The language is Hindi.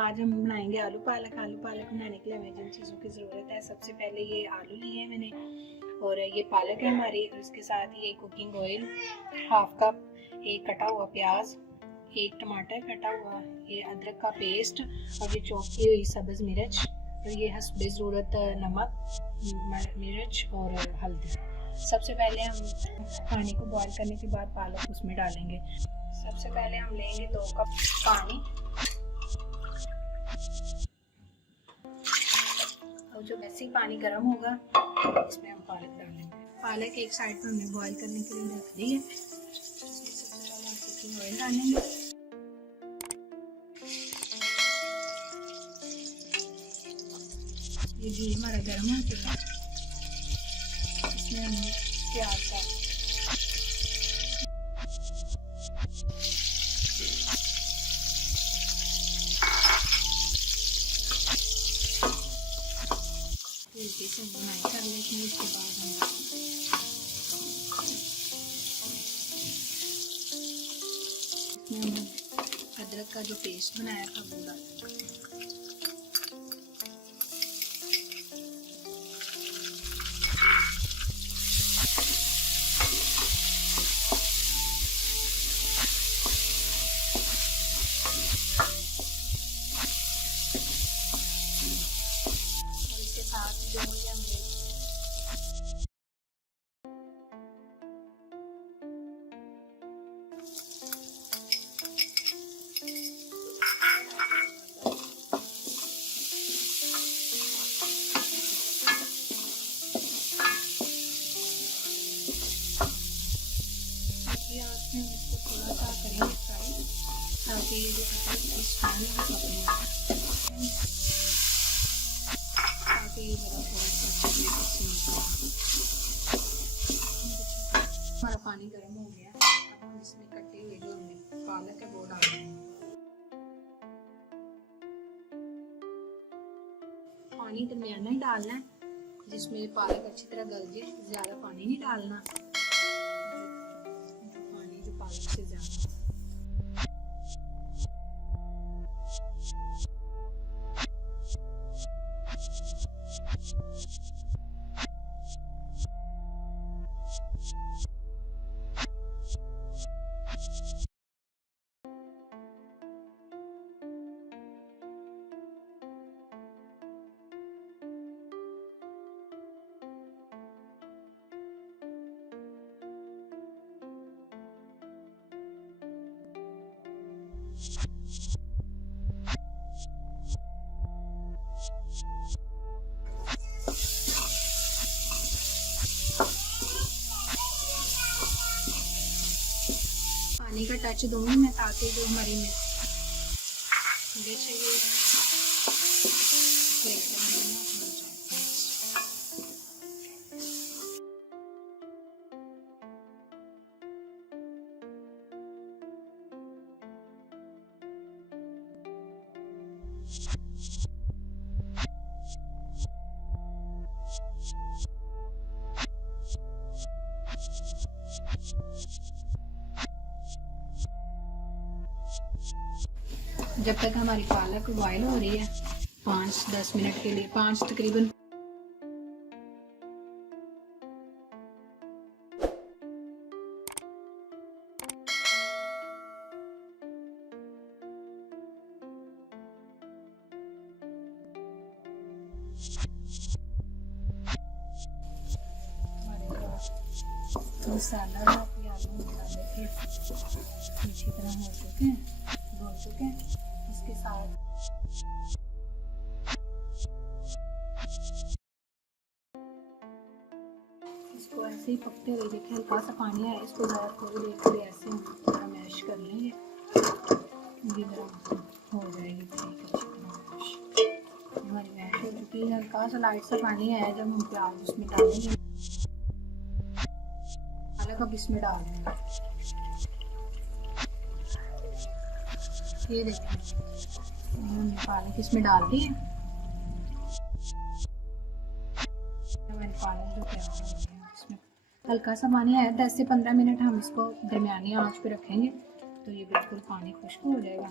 आज हम बनाएंगे आलू पालक। आलू पालक बनाने के लिए हमें जिन चीज़ों की ज़रूरत है, सबसे पहले ये आलू लिए हैं मैंने, और ये पालक है हमारी, और इसके साथ ये कुकिंग ऑयल हाफ कप, एक कटा हुआ प्याज, एक टमाटर कटा हुआ, ये अदरक का पेस्ट, और ये चॉप की हुई सब्ज़ मिर्च, और ये हस्बे ज़रूरत नमक, मिर्च और हल्दी। सबसे पहले हम पानी को बॉईल करने के बाद पालक उसमें डालेंगे। सबसे पहले हम लेंगे 2 कप पानी, और जो वैसे ही पानी गर्म होगा इसमें हम पालक डालेंगे। पालक एक साइड पर हमने बॉईल करने के लिए रख दी है। इसमें सबसे पहले हम कुकिंग ऑयल डालेंगे। ये घी हमारा गर्म हो चुका है, इसमें हम प्याज डालेंगे। हल्के से बुनाई कर लेते हैं। उसके बाद हम इसमें हम अदरक का जो पेस्ट बनाया था वो डालेंगे। और इसके साथ जो हम इसको थोड़ा सा करेंगे फ्राई, ताकि ये जो स्मेल है वो पकने लगे, ताकि ये ज़रा थोड़ा सा हमारा पानी गर्म हो गया। अब हम इसमें कटे हुए जो हमने पालक है वो डाल देंगे। पानी दरमियाना ही डालना है, जिसमें पालक अच्छी तरह गल जाए। ज़्यादा पानी नहीं डालना, पानी जो पालक से ज़्यादा। पानी का टच दूंगी मैं, ताकि जो हमारी मिर्च है जब तक हमारी पालक बॉयल हो रही है 5-10 मिनट के लिए, 5 तकरीबन। मसाला आलू डाले थे अच्छी तरह हो चुके हैं, भून चुके हैं। इसके साथ इसको ऐसे ही पकते हुए देखिए, हल्का सा पानी है, इसको ज़रा थोड़ी देर के लिए ऐसे थोड़ा मैश कर लेंगे। ये हो जाएगी ठीक अच्छी तरह हमारी मैश हो चुकी है। हल्का सा लाइट सा पानी है, जब हम प्याज उसमें डालेंगे, पालक अब इसमें डाल देंगे। ये देखिए हमने पालक इसमें डाल दी है। हमारी पालक जो तैयार हो गई है, इसमें हल्का सा पानी है। 10 से 15 मिनट हम इसको दरमियानी आंच पे रखेंगे, तो ये बिल्कुल पानी खुश्क हो जाएगा।